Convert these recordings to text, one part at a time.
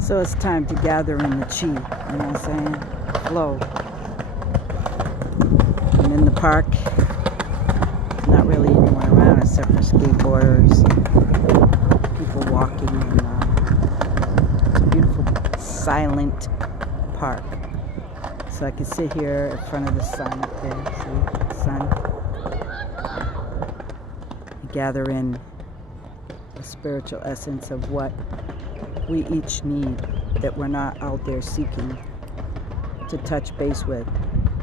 So it's time to gather in the chi, you know what I'm saying? Flow. I'm in the park. Not really anyone around except for skateboarders, people walking, and it's a beautiful, silent park. So I can sit here in front of the sun up there, see the sun. Gather in the spiritual essence of what we each need, that we're not out there seeking to touch base with.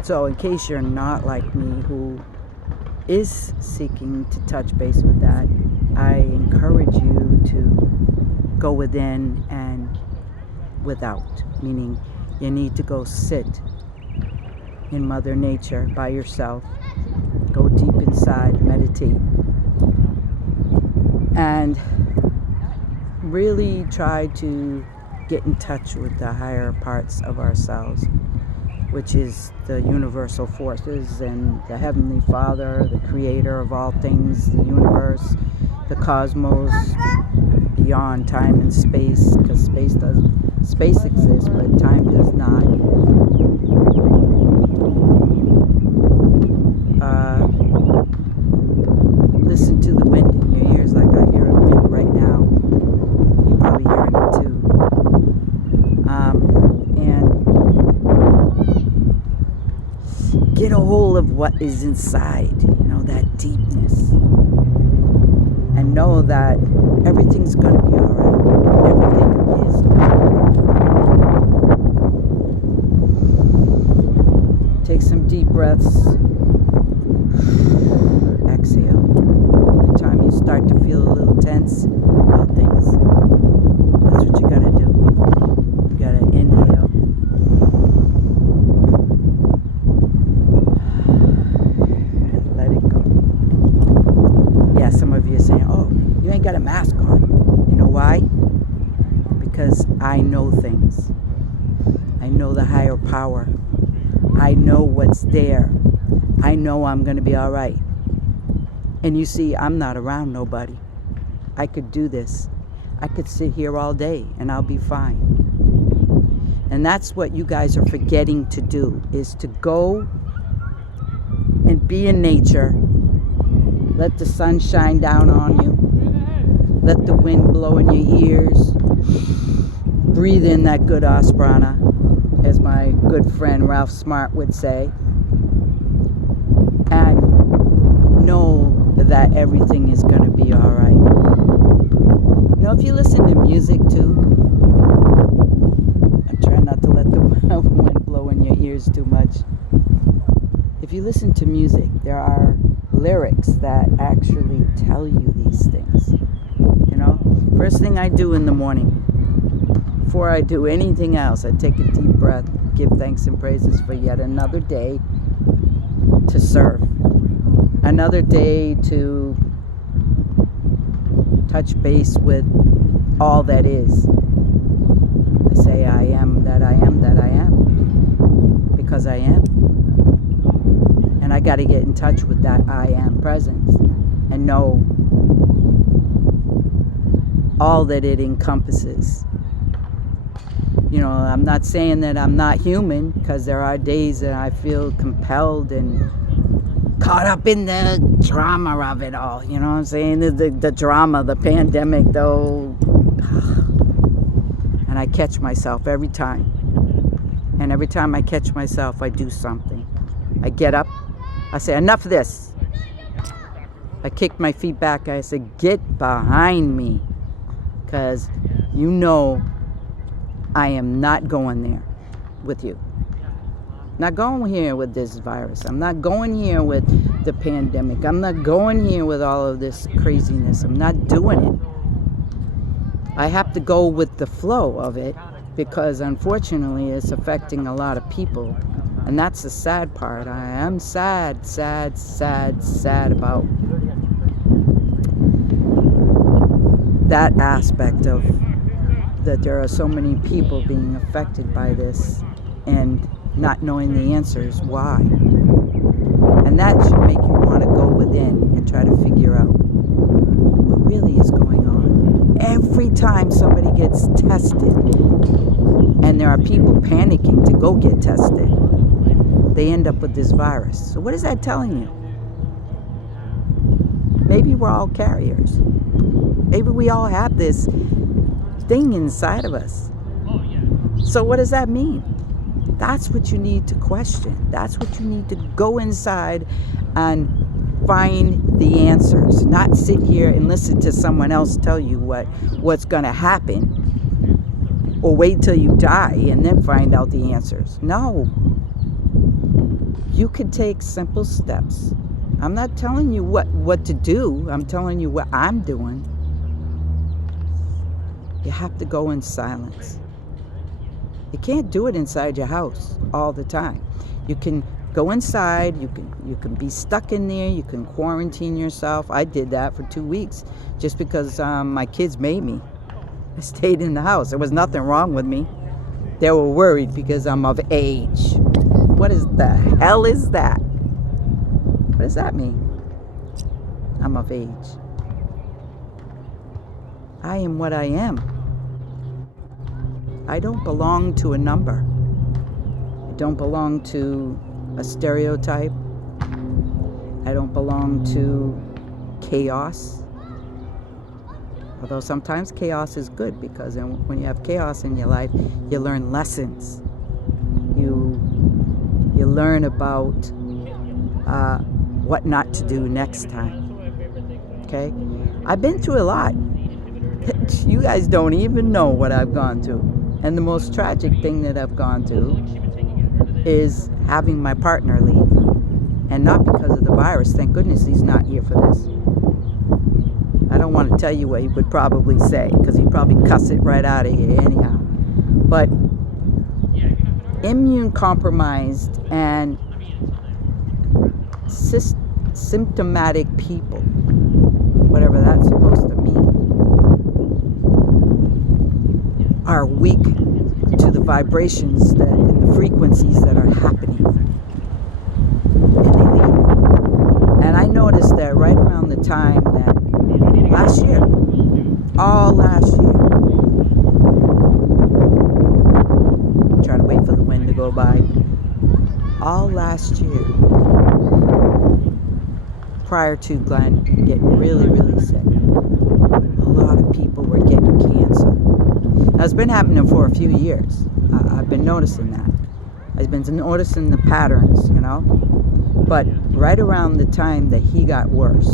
So in case you're not like me, who is seeking to touch base with that, I encourage you to go within and without, meaning you need to go sit in Mother Nature by yourself, go deep inside, meditate, and really try to get in touch with the higher parts of ourselves, which is the universal forces and the Heavenly Father, the creator of all things, the universe, the cosmos, beyond time and space, because space exists, but time does not. Listen to the wind in your ears, like I hear a wind right now. You're probably hearing it too. And get a hold of what is inside, that deepness. And know that everything's going to be all right. Everything is going to be. Take some deep breaths. Exhale. Every time you start to feel a little tense about things, that's what you got to do. You got to inhale. Let it go. Yeah, some of you are saying, oh, you ain't got a mask on. You know why? Because I know things. I know the higher power. I know what's there. I know I'm going to be all right. And you see, I'm not around nobody. I could do this. I could sit here all day and I'll be fine. And that's what you guys are forgetting to do, is to go and be in nature. Let the sun shine down on you. Let the wind blow in your ears. Breathe in that good asprana, as my good friend Ralph Smart would say. And know that everything is going to be all right. If you listen to music too, I'm trying not to let the wind blow in your ears too much. If you listen to music, there are lyrics that actually tell you these things. First thing I do in the morning, before I do anything else, I take a deep breath, give thanks and praises for yet another day to serve. Another day to touch base with all that is. I say I am that I am that I am, because I am. And I got to get in touch with that I am presence and know all that it encompasses. I'm not saying that I'm not human, because there are days that I feel compelled and caught up in the drama of it all. You know what I'm saying? The drama, the pandemic, though. And I catch myself every time. And every time I catch myself, I do something. I get up. I say, enough of this. I kick my feet back. I say, get behind me. Because I am not going there with you. Not going here with this virus. I'm not going here with the pandemic. I'm not going here with all of this craziness. I'm not doing it. I have to go with the flow of it, because unfortunately it's affecting a lot of people. And that's the sad part. I am sad about that aspect of that there are so many people being affected by this and not knowing the answers why. And that should make you want to go within and try to figure out what really is going on. every time somebody gets tested, and there are people panicking to go get tested, they end up with this virus. So what is that telling you? Maybe we're all carriers. Maybe we all have this thing inside of us. So what does that mean? That's what you need to question. That's what you need to go inside and find the answers. Not sit here and listen to someone else tell you what's going to happen, or wait till you die and then find out the answers. No. You can take simple steps. I'm not telling you what to do. I'm telling you what I'm doing. You have to go in silence. You can't do it inside your house all the time. You can go inside. You can be stuck in there. You can quarantine yourself. I did that for 2 weeks just because my kids made me. I stayed in the house. There was nothing wrong with me. They were worried because I'm of age. What is the hell is that? What does that mean? I'm of age. I am what I am. I don't belong to a number. I don't belong to a stereotype. I don't belong to chaos. Although sometimes chaos is good, because when you have chaos in your life, you learn lessons. You learn about what not to do next time. Okay? I've been through a lot. You guys don't even know what I've gone through. And the most tragic thing that I've gone through is having my partner leave. And not because of the virus. Thank goodness he's not here for this. I don't want to tell you what he would probably say, because he'd probably cuss it right out of here anyhow. But immune compromised and symptomatic people, whatever that's supposed to mean, are weak to the vibrations and the frequencies that are happening. And they leave. And I noticed that right around the time that last year, all last year, I'm trying to wait for the wind to go by, all last year, prior to Glenn getting really, really sick, a lot of people were getting cancer. Now, it's been happening for a few years. I've been noticing that. I've been noticing the patterns, you know. But right around the time that he got worse,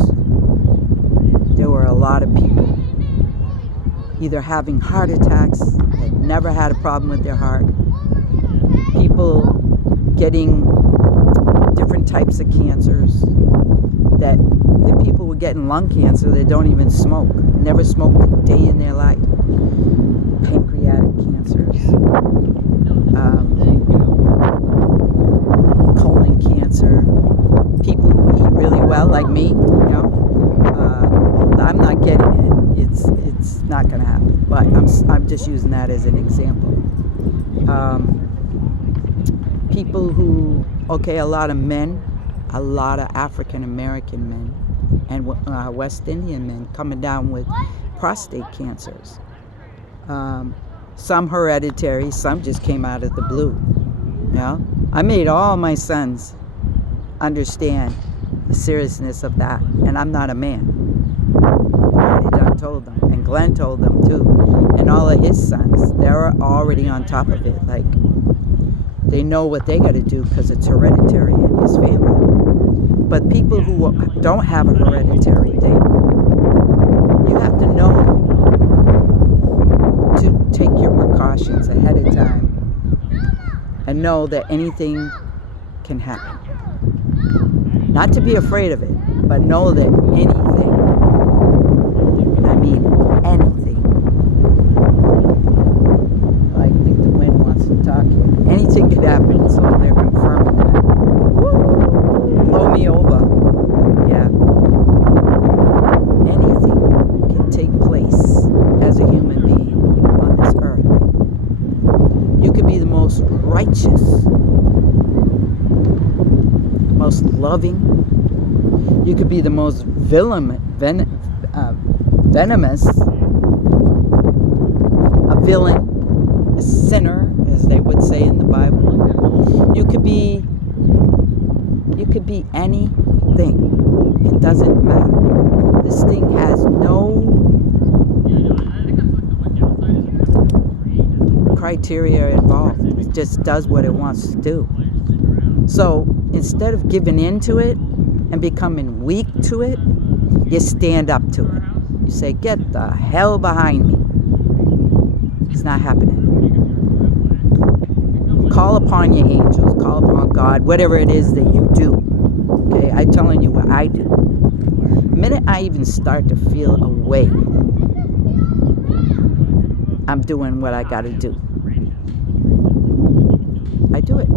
there were a lot of people either having heart attacks, that never had a problem with their heart, people getting different types of cancers, that the people were getting lung cancer that don't even smoke, never smoked a day in their life, pancreatic cancers, colon cancer, people who eat really well like me, you know. I'm not getting it. It's not going to happen. But I'm just using that as an example. People who, okay, a lot of men, a lot of African American men and West Indian men coming down with prostate cancers. Some hereditary, some just came out of the blue. You know? I made all my sons understand the seriousness of that, and I'm not a man. I told them, and Glenn told them too, and all of his sons, they're already on top of it. Like, they know what they got to do because it's hereditary in his family. But people who don't have a hereditary thing, you have to know to take your precautions ahead of time and know that anything can happen. Not to be afraid of it, but know that anything, and I mean anything, I think the wind wants to talk here. Anything could happen, so they're confirming that. Woo! Blow me over. Yeah. Anything can take place as a human being on this earth. You could be the most righteous, most loving. You could be the most venomous, villain, a sinner, as they would say in the Bible. You could be anything. It doesn't matter. This thing has no criteria involved. It just does what it wants to do. So instead of giving in to it and becoming weak to it, you stand up to it. You say, get the hell behind me. It's not happening. Call upon your angels, call upon God, whatever it is that you do. Okay, I'm telling you what I do. The minute I even start to feel a way, I'm doing what I got to do. I do it.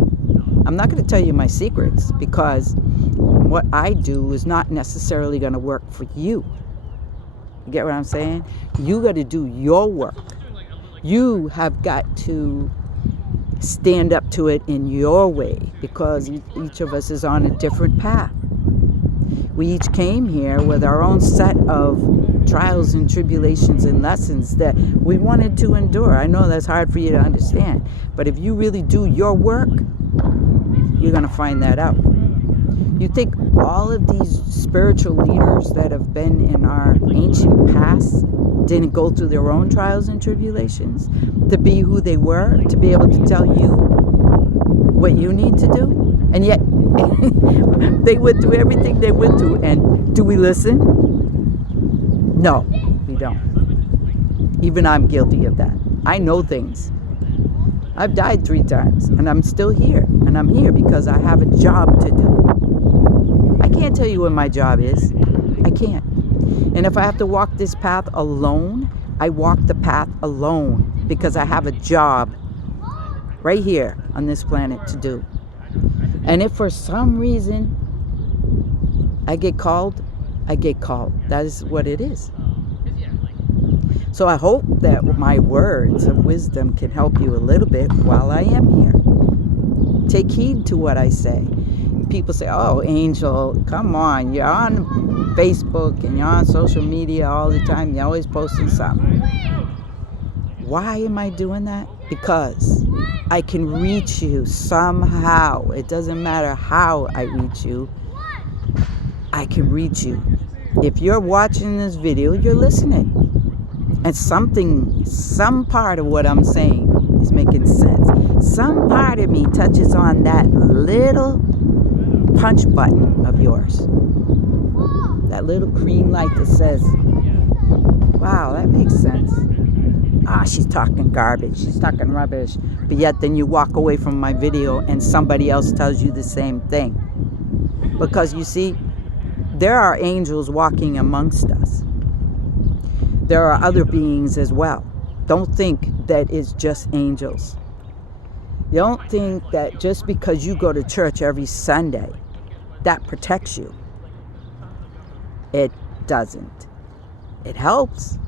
I'm not going to tell you my secrets, because what I do is not necessarily going to work for you. You get what I'm saying? You got to do your work. You have got to stand up to it in your way, because each of us is on a different path. We each came here with our own set of trials and tribulations and lessons that we wanted to endure. I know that's hard for you to understand, but if you really do your work, you're going to find that out. You think all of these spiritual leaders that have been in our ancient past didn't go through their own trials and tribulations to be who they were, to be able to tell you what you need to do? And yet they went through everything they went through, and do we listen? No, we don't. Even I'm guilty of that. I know things. I've died 3 times, and I'm still here. And I'm here because I have a job to do. I can't tell you what my job is. I can't. And if I have to walk this path alone, I walk the path alone, because I have a job right here on this planet to do. And if for some reason I get called, I get called. That is what it is. So I hope that my words of wisdom can help you a little bit while I am here. Take heed to what I say. People say, oh, Angel, come on. You're on Facebook and you're on social media all the time. You're always posting something. Why am I doing that? Because I can reach you somehow. It doesn't matter how I reach you. I can reach you. If you're watching this video, you're listening. And some part of what I'm saying is making sense. Some part of me touches on that little punch button of yours. That little green light that says, wow, that makes sense. She's talking garbage. She's talking rubbish. But yet then you walk away from my video and somebody else tells you the same thing. Because you see, there are angels walking amongst us. There are other beings as well. Don't think that it's just angels. Don't think that just because you go to church every Sunday, that protects you. It doesn't. It helps.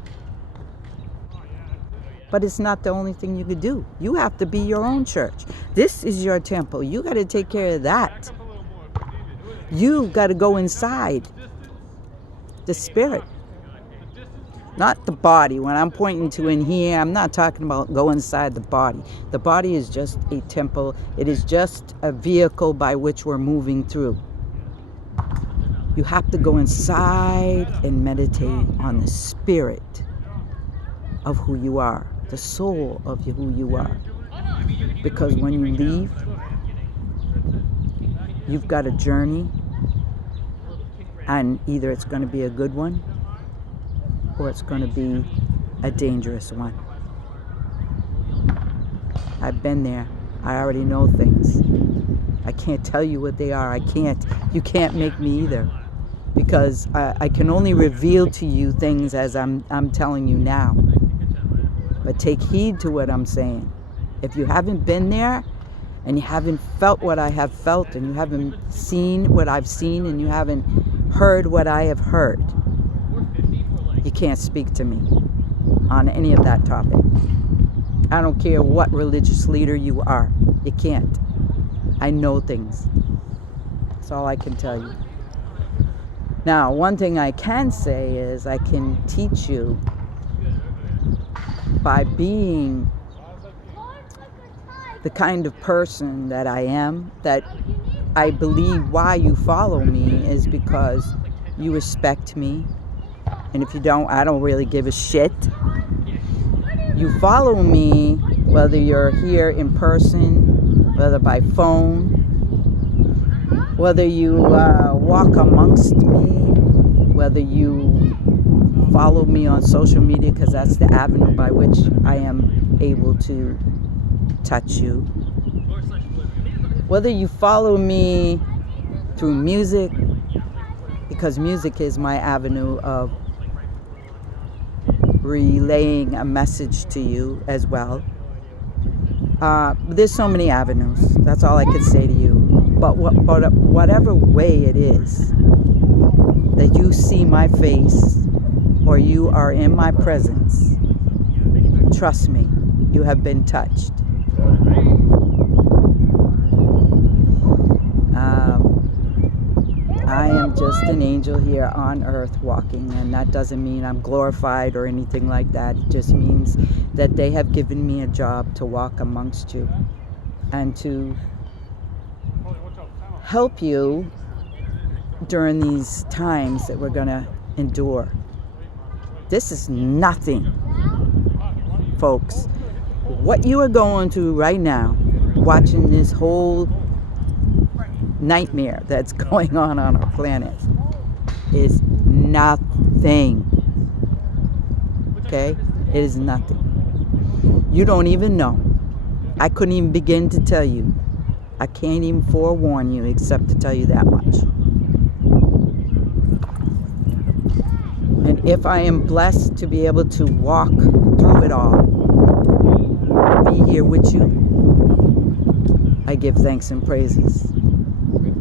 But it's not the only thing you could do. You have to be your own church. This is your temple. You got to take care of that. You got to go inside the spirit, not the body. When I'm pointing to in here, I'm not talking about go inside the body. The body is just a temple. It is just a vehicle by which we're moving through. You have to go inside and meditate on the spirit of who you are, the soul of who you are. Because when you leave, you've got a journey, and either it's going to be a good one or it's going to be a dangerous one. I've been there. I already know things. I can't tell you what they are. You can't make me either. Because I can only reveal to you things as I'm telling you now. But take heed to what I'm saying. If you haven't been there, and you haven't felt what I have felt, and you haven't seen what I've seen, and you haven't heard what I have heard, you can't speak to me on any of that topic. I don't care what religious leader you are. You can't. I know things. That's all I can tell you. Now, one thing I can say is I can teach you by being the kind of person that I am, that I believe why you follow me is because you respect me. And if you don't, I don't really give a shit. You follow me whether you're here in person, whether by phone, whether you walk amongst me, whether you follow me on social media, because that's the avenue by which I am able to touch you. Whether you follow me through music, because music is my avenue of relaying a message to you as well. There's so many avenues. That's all I could say to you. But whatever way it is that you see my face or you are in my presence, trust me, you have been touched. I am just an angel here on earth walking, and that doesn't mean I'm glorified or anything like that. It just means that they have given me a job to walk amongst you and to help you during these times that we're going to endure. This is nothing, folks. What you are going through right now, watching this whole nightmare that's going on our planet, is nothing. Okay? It is nothing. You don't even know. I couldn't even begin to tell you. I can't even forewarn you except to tell you that much. And if I am blessed to be able to walk through it all, be here with you, I give thanks and praises.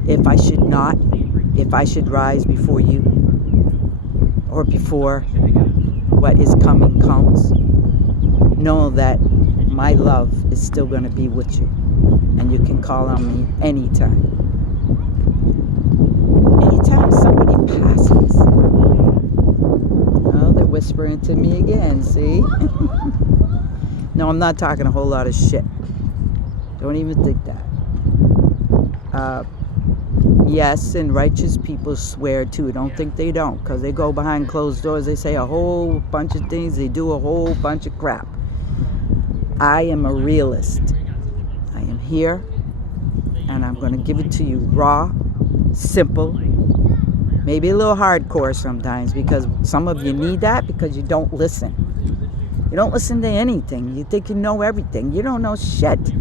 If I should not, if I should rise before you, or before what is coming comes, know that my love is still going to be with you. And you can call on me anytime. Anytime somebody passes. Oh, they're whispering to me again, see? No, I'm not talking a whole lot of shit. Don't even think that. Yes, and righteous people swear too. Don't think they don't, because they go behind closed doors. They say a whole bunch of things. They do a whole bunch of crap. I am a realist. I am here, and I'm going to give it to you raw, simple, maybe a little hardcore sometimes, because some of you need that because you don't listen. You don't listen to anything. You think you know everything. You don't know shit.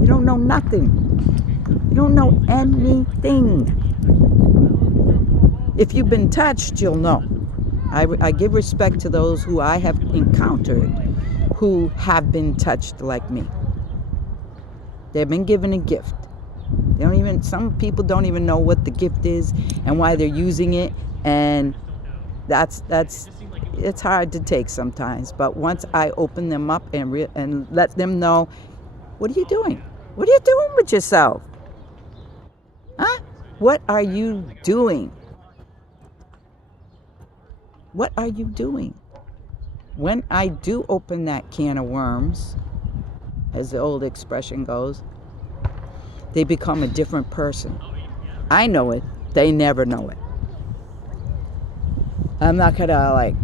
You don't know nothing. You don't know anything. If you've been touched, you'll know. I give respect to those who I have encountered who have been touched like me. They've been given a gift. Some people don't even know what the gift is and why they're using it, and it's hard to take sometimes. But once I open them up and let them know, what are you doing? What are you doing with yourself? Huh? What are you doing? What are you doing? When I do open that can of worms, as the old expression goes, they become a different person. I know it. They never know it. I'm not gonna